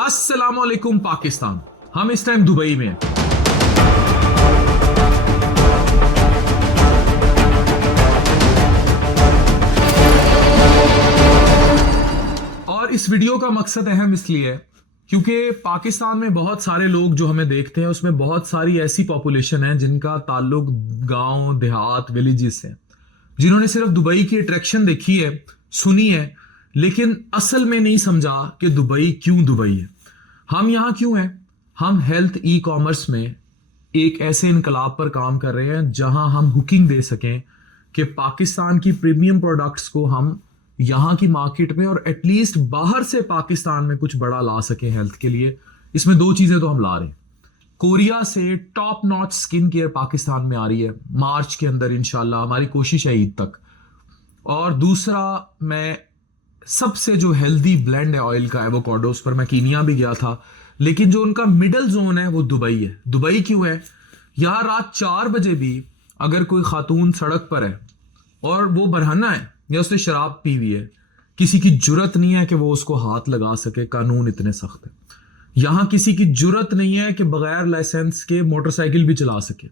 अस्सलामुअलैकुम पाकिस्तान। हम इस टाइम दुबई में हैं। और इस वीडियो का मकसद अहम इसलिए है क्योंकि पाकिस्तान में बहुत सारे लोग जो हमें देखते हैं उसमें बहुत सारी ऐसी पॉपुलेशन है जिनका ताल्लुक गांव देहात विलेजेस से, जिन्होंने सिर्फ दुबई की अट्रैक्शन देखी है, सुनी है, लेकिन असल में नहीं समझा कि दुबई क्यों दुबई है, हम यहां क्यों हैं। हम हेल्थ ई कॉमर्स में एक ऐसे इनकलाब पर काम कर रहे हैं जहां हम हुकिंग दे सकें कि पाकिस्तान की प्रीमियम प्रोडक्ट्स को हम यहाँ की मार्केट में और एटलीस्ट बाहर से पाकिस्तान में कुछ बड़ा ला सकें हेल्थ के लिए। इसमें दो चीजें तो हम ला रहे हैं। कोरिया से top notch skin care Pakistan में आ रही है मार्च के अंदर इंशाल्लाह, हमारी कोशिश है ईद तक। और दूसरा, मैं सबसे जो हेल्दी ब्लेंड है ऑयल का एवोकाडो, उस पर मैं कीनिया भी गया था, लेकिन जो उनका मिडल जोन है वो दुबई है। दुबई क्यों है? यहाँ रात 4 बजे भी अगर कोई खातून सड़क पर है और वो बरहना है या उसने शराब पी हुई है, किसी की जुर्रत नहीं है कि वो उसको हाथ लगा सके। कानून इतने सख्त है। यहां किसी की जुर्रत नहीं है कि बगैर लाइसेंस के मोटरसाइकिल भी चला सके।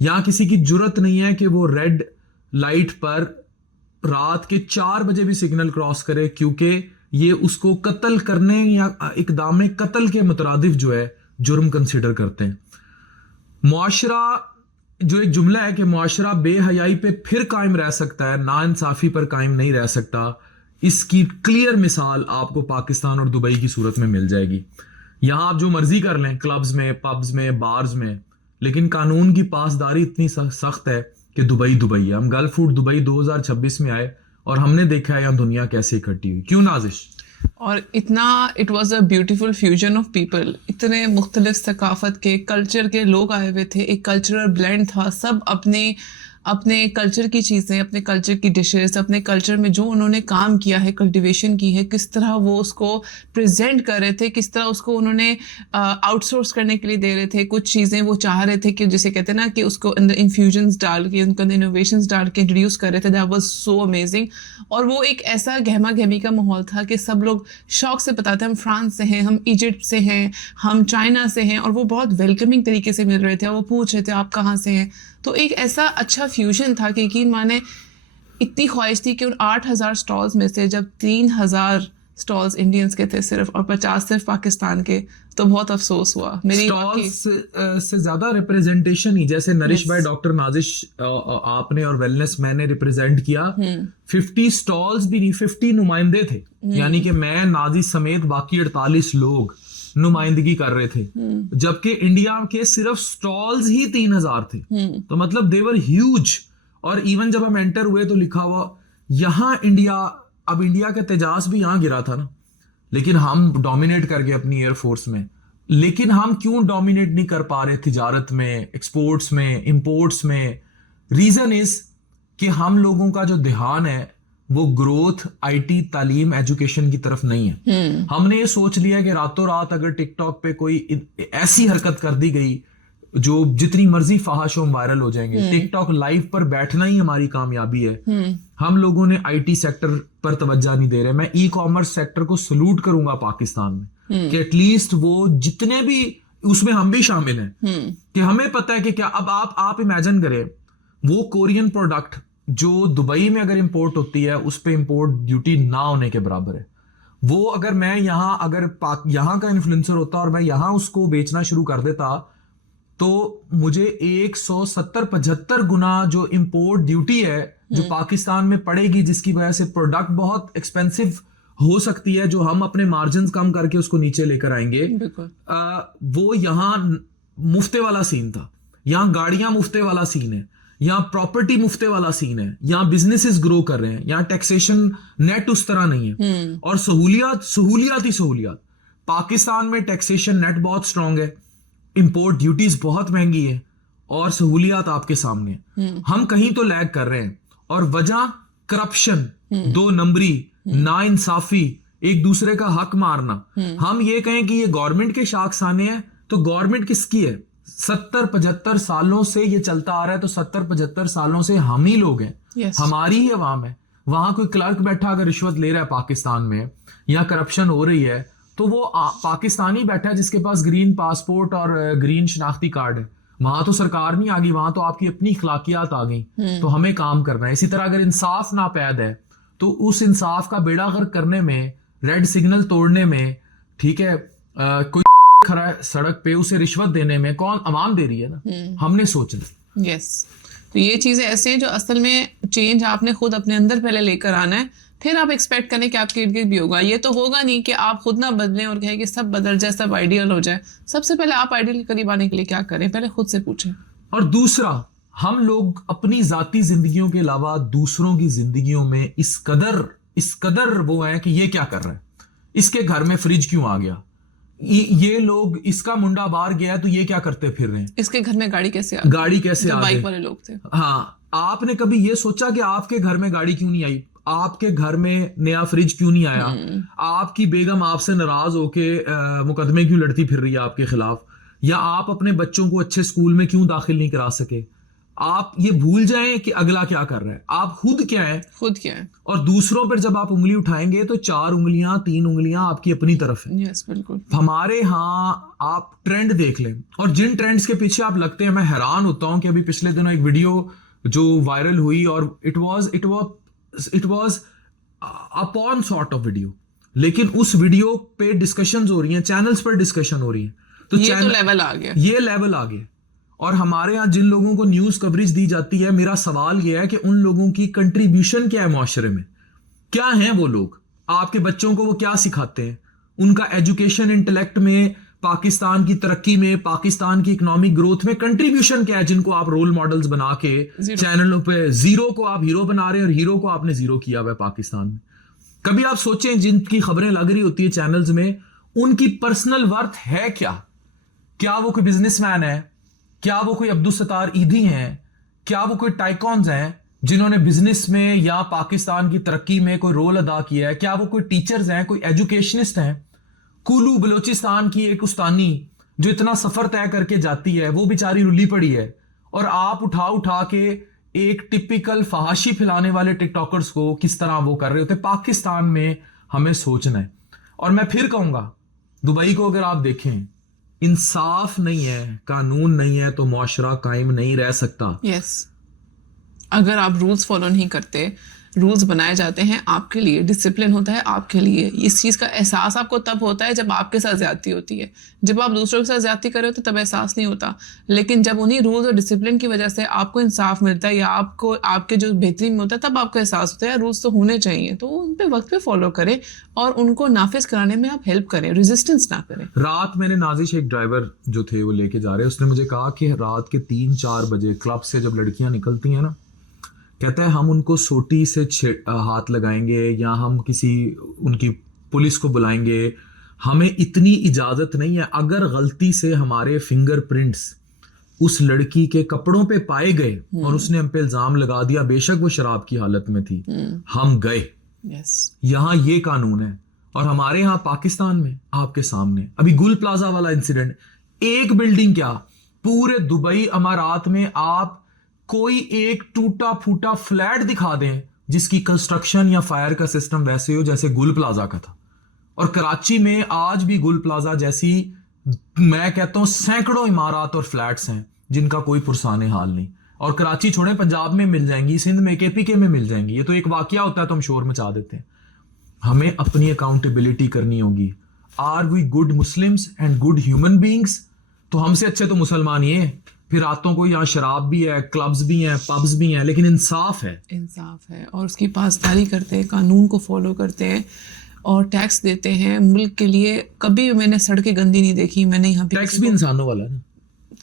यहां किसी की जुर्रत नहीं है कि वो रेड लाइट पर रात के 4 बजे भी सिग्नल क्रॉस करे, क्योंकि ये उसको कत्ल करने या इकदाम कत्ल के मुतरादिफ जो है जुर्म कंसिडर करते हैं। मुआशरा, जो एक जुमला है कि मुआशरा बेहयाई पे फिर कायम रह सकता है, नाइंसाफी पर कायम नहीं रह सकता, इसकी क्लियर मिसाल आपको पाकिस्तान और दुबई की सूरत में मिल जाएगी। यहां आप जो मर्जी कर लें, क्लब्स में, पब्स में, बार्स में, लेकिन कानून की पासदारी इतनी सख्त है कि दुबई दुबई है। हम गल्फ फूड दुबई 2026 में आए और हमने देखा है यहाँ दुनिया कैसे इकट्ठी हुई। क्यों नाजिश? और इतना it was a beautiful fusion of people. इतने मुख्तलिफ सकाफत के, कल्चर के लोग आए हुए थे, एक कल्चरल ब्लेंड था। सब अपने अपने कल्चर की चीज़ें, अपने कल्चर की डिशेस, अपने कल्चर में जो उन्होंने काम किया है, कल्टिवेशन की है, किस तरह वो उसको प्रेजेंट कर रहे थे, किस तरह उसको उन्होंने आउटसोर्स करने के लिए दे रहे थे। कुछ चीज़ें वो चाह रहे थे कि जिसे कहते हैं ना कि उसको अंदर इन्फ्यूजन्स डाल के, उनको अंदर इनोवेशंस डाल के इंट्रोड्यूस कर रहे थे। That was so amazing. और वो एक ऐसा गहमा गहमी का माहौल था कि सब लोग शौक से बताते हैं हम फ्रांस से हैं, हम इजिप्ट से हैं, हम चाइना से हैं, और वो बहुत वेलकमिंग तरीके से मिल रहे थे। वो पूछ रहे थे आप कहाँ से हैं। तो एक ऐसा अच्छा फ्यूजन था कि यकीन माने इतनी ख्वाहिश थी कि उन 8,000 स्टॉल्स में से जब 3,000 स्टॉल्स इंडियंस के थे सिर्फ और 50 सिर्फ पाकिस्तान के, तो बहुत अफसोस हुआ। मेरी स्टॉल्स से ज्यादा रिप्रेजेंटेशन ही, जैसे नरिश भाई, डॉक्टर नाजिश आपने और वेलनेस मैंने रिप्रेजेंट किया। 50 स्टॉल्स भी नहीं, 50 नुमाइंदे थे। यानी कि मैं, नाजिश समेत बाकी 48 लोग नुमाइंदगी कर रहे थे, जबकि इंडिया के सिर्फ स्टॉल्स ही 3,000 थे। तो मतलब देवर ह्यूज। और इवन जब हम एंटर हुए तो लिखा हुआ यहां इंडिया, अब इंडिया का तेजाज भी यहां गिरा था ना, लेकिन हम डोमिनेट कर गए अपनी एयरफोर्स में। लेकिन हम क्यों डोमिनेट नहीं कर पा रहे तिजारत में, एक्सपोर्ट्स में, इंपोर्ट्स में? रीजन इज कि हम लोगों का जो ध्यान है वो ग्रोथ, आईटी, तालीम, एजुकेशन की तरफ नहीं है। हमने ये सोच लिया कि रातों रात अगर टिकटॉक पे कोई ऐसी हरकत कर दी गई जो जितनी मर्जी फहाश हो वायरल हो जाएंगे। टिकटॉक लाइव पर बैठना ही हमारी कामयाबी है। हम लोगों ने आईटी सेक्टर पर तवज्जो नहीं दे रहे। मैं ई कॉमर्स सेक्टर को सलूट करूंगा पाकिस्तान में कि एटलीस्ट वो जितने भी, उसमें हम भी शामिल हैं कि हमें पता है कि क्या। अब आप इमेजिन करें, वो कोरियन प्रोडक्ट जो दुबई में अगर इंपोर्ट होती है उस पे इंपोर्ट ड्यूटी ना होने के बराबर है। वो अगर मैं यहाँ का इन्फ्लुएंसर होता और मैं यहाँ उसको बेचना शुरू कर देता, तो मुझे 170-75 गुना जो इंपोर्ट ड्यूटी है जो पाकिस्तान में पड़ेगी, जिसकी वजह से प्रोडक्ट बहुत एक्सपेंसिव हो सकती है, जो हम अपने मार्जिन कम करके उसको नीचे लेकर आएंगे। वो यहाँ मुफ्ते वाला सीन था। यहाँ गाड़ियां मुफ्ते वाला सीन है, यहाँ प्रॉपर्टी मुफ्ते वाला सीन है, यहाँ बिजनेसेस ग्रो कर रहे हैं, यहाँ टैक्सेशन नेट उस तरह नहीं है। और सहूलियात ही सहूलियात। पाकिस्तान में टैक्सेशन नेट बहुत स्ट्रांग है, इंपोर्ट ड्यूटीज बहुत महंगी है, और सहूलियात आपके सामने है। हम कहीं तो लैग कर रहे हैं, और वजह करप्शन, 2 नंबरी, नाइंसाफी, एक दूसरे का हक मारना। हम ये कहें कि ये गवर्नमेंट के शाखसाने हैं, तो गवर्नमेंट किसकी है? 70-75 सालों से ये चलता आ रहा है, तो 70-75 सालों से हम ही लोग हैं। हमारी ही अवाम है। वहां कोई क्लर्क बैठा अगर रिश्वत ले रहा है पाकिस्तान में, या करप्शन हो रही है, तो वो पाकिस्तानी बैठा है जिसके पास ग्रीन पासपोर्ट और ग्रीन शनाख्ती कार्ड है, वहां तो सरकार नहीं आ गई, वहां तो आपकी अपनी अखलाकियात आ गई। तो हमें काम करना है। इसी तरह अगर इंसाफ नापैद है तो उस इंसाफ का बेड़ा गर्क करने में, रेड सिग्नल तोड़ने में, ठीक है, कोई खड़ा है सड़क पे, उसे रिश्वत देने में कौन? अवाम दे रही है ना, हमने सोचना। यस, तो ये चीजें ऐसे हैं जो असल में चेंज आपने खुद अपने अंदर पहले लेकर आना है, फिर आप एक्सपेक्ट करें कि आपके इर्द गिर्द भी होगा। ये तो होगा नहीं कि आप खुद ना बदलें और कहें कि सब बदल जाए, सब आइडियल हो जाए। सबसे पहले आप आइडियल के करीब आने के लिए क्या करें, पहले खुद से पूछें। और दूसरा, हम लोग अपनी जाती जिंदगियों के अलावा दूसरों की जिंदगियों में इस कदर वो है कि ये क्या कर रहा है, इसके घर में फ्रिज क्यों आ गया, ये लोग, इसका मुंडा बाहर गया है तो ये क्या करते फिर रहे हैं, इसके घर में गाड़ी कैसे आ गई? गाड़ी कैसे आ बाइक गई? वाले लोग थे। हाँ, आपने कभी ये सोचा कि आपके घर में गाड़ी क्यों नहीं आई, आपके घर में नया फ्रिज क्यों नहीं आया, आपकी बेगम आपसे नाराज होके मुकदमे क्यों लड़ती फिर रही है आपके खिलाफ, या आप अपने बच्चों को अच्छे स्कूल में क्यों दाखिल नहीं करा सके? आप ये भूल जाएं कि अगला क्या कर रहा है, आप खुद क्या है, और दूसरों पर जब आप उंगली उठाएंगे तो 4 उंगलियां 3 उंगलियां आपकी अपनी तरफ है। यस, बिल्कुल। हमारे यहाँ आप ट्रेंड देख लें, और जिन ट्रेंड्स के पीछे आप लगते हैं, मैं हैरान होता हूं कि अभी पिछले दिनों एक वीडियो जो वायरल हुई, और it was a porn sort of video, लेकिन उस वीडियो पे डिस्कशंस हो रही हैं, चैनल्स पर डिस्कशन हो रही है, तो ये तो लेवल आ गया, ये लेवल आ गया। और हमारे यहाँ जिन लोगों को न्यूज कवरेज दी जाती है, मेरा सवाल यह है कि उन लोगों की कंट्रीब्यूशन क्या है मुआशरे में, क्या हैं वो लोग, आपके बच्चों को वो क्या सिखाते हैं, उनका एजुकेशन इंटेलेक्ट में, पाकिस्तान की तरक्की में, पाकिस्तान की इकोनॉमिक ग्रोथ में कंट्रीब्यूशन क्या है, जिनको आप रोल मॉडल्स बना के चैनलों पे जीरो को आप हीरो बना रहे हैं, और हीरो को आपने जीरो किया हुआ है पाकिस्तान में। कभी आप सोचें, जिनकी खबरें लग रही होती है चैनल्स में, उनकी पर्सनल वर्थ है क्या वो कोई बिजनेसमैन है, क्या वो कोई अब्दुल सत्तार ईदी हैं, क्या वो कोई टाइकॉन्स हैं जिन्होंने बिजनेस में या पाकिस्तान की तरक्की में कोई रोल अदा किया है, क्या वो कोई टीचर्स हैं, कोई एजुकेशनिस्ट हैं? कुल्लू बलोचिस्तान की एक उस्तानी जो इतना सफर तय करके जाती है, वो बेचारी रुली पड़ी है, और आप उठा के एक टिपिकल फहाशी फैलाने वाले टिकटॉकर्स को किस तरह वो कर रहे होते। पाकिस्तान में हमें सोचना है। और मैं फिर कहूंगा, दुबई को अगर आप देखें, इंसाफ नहीं है, कानून नहीं है, तो मुआशरा कायम नहीं रह सकता। यस, अगर आप रूल्स फॉलो नहीं करते, रूल्स बनाए जाते हैं आपके लिए, डिसिप्लिन होता है आपके लिए। इस चीज़ का एहसास आपको तब होता है जब आपके साथ ज्यादती होती है। जब आप दूसरों के साथ ज्यादती कर रहे हो तो तब एहसास नहीं होता, लेकिन जब उन्हीं रूल्स और डिसिप्लिन की वजह से आपको इंसाफ मिलता है या आपको आपके जो बेहतरीन में होता है, तब आपको एहसास होता है रूल्स तो होने चाहिए, तो उन पे वक्त पे फॉलो करें और उनको नाफिज कराने में आप हेल्प करें, रेजिस्टेंस ना करें। रात मैंने नाजिश एक ड्राइवर जो थे वो लेके जा रहे, उसने मुझे कहा कि रात के 3-4 बजे क्लब से जब लड़कियां निकलती हैं ना, कहता है हम उनको सोटी से हाथ लगाएंगे या हम किसी उनकी पुलिस को बुलाएंगे, हमें इतनी इजाजत नहीं है। अगर गलती से हमारे फिंगरप्रिंट्स उस लड़की के कपड़ों पे पाए गए और उसने हम पे इल्जाम लगा दिया, बेशक वो शराब की हालत में थी, हम गए। यहाँ ये कानून है। और हमारे यहाँ पाकिस्तान में आपके सामने अभी गुल प्लाजा वाला इंसिडेंट, एक बिल्डिंग क्या, पूरे दुबई अमारात में आप कोई एक टूटा फूटा फ्लैट दिखा दें जिसकी कंस्ट्रक्शन या फायर का सिस्टम वैसे हो जैसे गुल प्लाजा का था। और कराची में आज भी गुल प्लाजा जैसी, मैं कहता हूं, सैकड़ों इमारत और फ्लैट्स हैं जिनका कोई पुरसाने हाल नहीं। और कराची छोड़े, पंजाब में मिल जाएंगी, सिंध में, KPK में मिल जाएंगी। ये तो एक वाकया होता है तो हम शोर मचा देते हैं। हमें अपनी अकाउंटेबिलिटी करनी होगी। Are we good Muslims and good human beings? तो हमसे अच्छे तो मुसलमान ही हैं। फिर रातों को यहाँ शराब भी है, क्लब्स भी हैं, पब्स भी हैं, लेकिन इंसाफ है और उसकी पासदारी करते हैं, कानून को फॉलो करते हैं और टैक्स देते हैं मुल्क के लिए। कभी मैंने सड़कें गंदी नहीं देखी। मैंने यहाँ टैक्स भी इंसानों वाला है ना।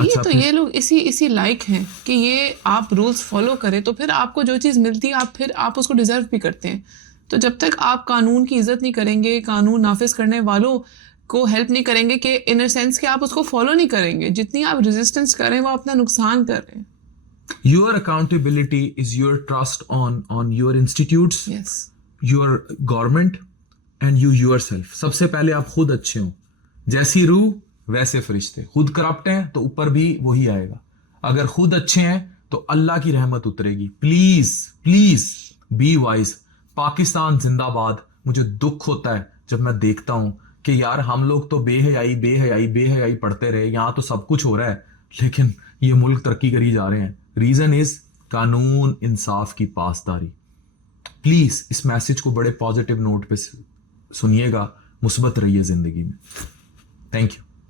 अच्छा, तो ये लोग इसी लायक हैं कि ये आप रूल्स फॉलो करें तो फिर आपको जो चीज़ मिलती है फिर आप उसको डिजर्व भी करते हैं। तो जब तक आप कानून की इज्जत नहीं करेंगे, कानून नाफिज करने वालों को हेल्प नहीं करेंगे, कि इन अ सेंस कि आप उसको फॉलो नहीं करेंगे, जितनी आप रेजिस्टेंस करें वो अपना नुकसान कर रहे हैं। Your accountability is your trust on your institutes, yes, your government and you yourself. सबसे पहले आप खुद अच्छे हो। जैसी रूह वैसे फरिश्ते। खुद करप्ट हैं तो ऊपर भी वही आएगा। अगर खुद अच्छे हैं तो अल्लाह की रहमत उतरेगी। Please please be wise. Pakistan जिंदाबाद। मुझे दुख होता है जब मैं देखता हूं कि यार हम लोग तो बेहयाई पढ़ते रहे, यहाँ तो सब कुछ हो रहा है लेकिन ये मुल्क तरक्की करी जा रहे हैं। रीजन इज कानून इंसाफ की पासदारी। प्लीज इस मैसेज को बड़े पॉजिटिव नोट पे सुनिएगा, मुस्बत रहिए जिंदगी में। Thank you.